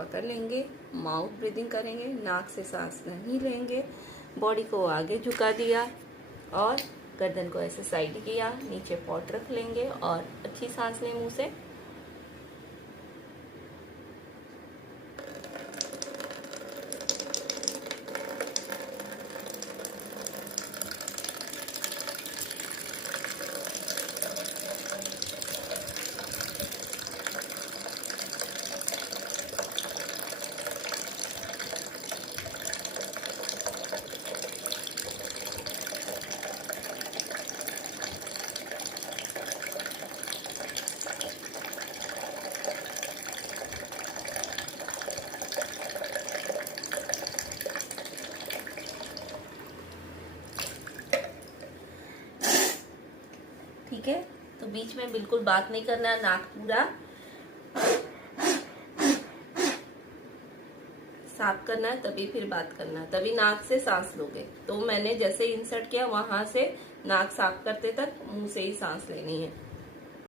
पकड़ लेंगे, mouth breathing करेंगे, नाक से सांस नहीं लेंगे, बॉडी को आगे झुका दिया और गर्दन को ऐसे साइड किया, नीचे पॉट रख लेंगे और अच्छी सांस लें मुंह से। ठीक है, तो बीच में बिल्कुल बात नहीं करना, नाक पूरा साफ करना है, तभी फिर बात करना, तभी नाक से सांस लोगे। तो मैंने जैसे इंसर्ट किया वहां से नाक साफ करते तक मुंह से ही सांस लेनी है।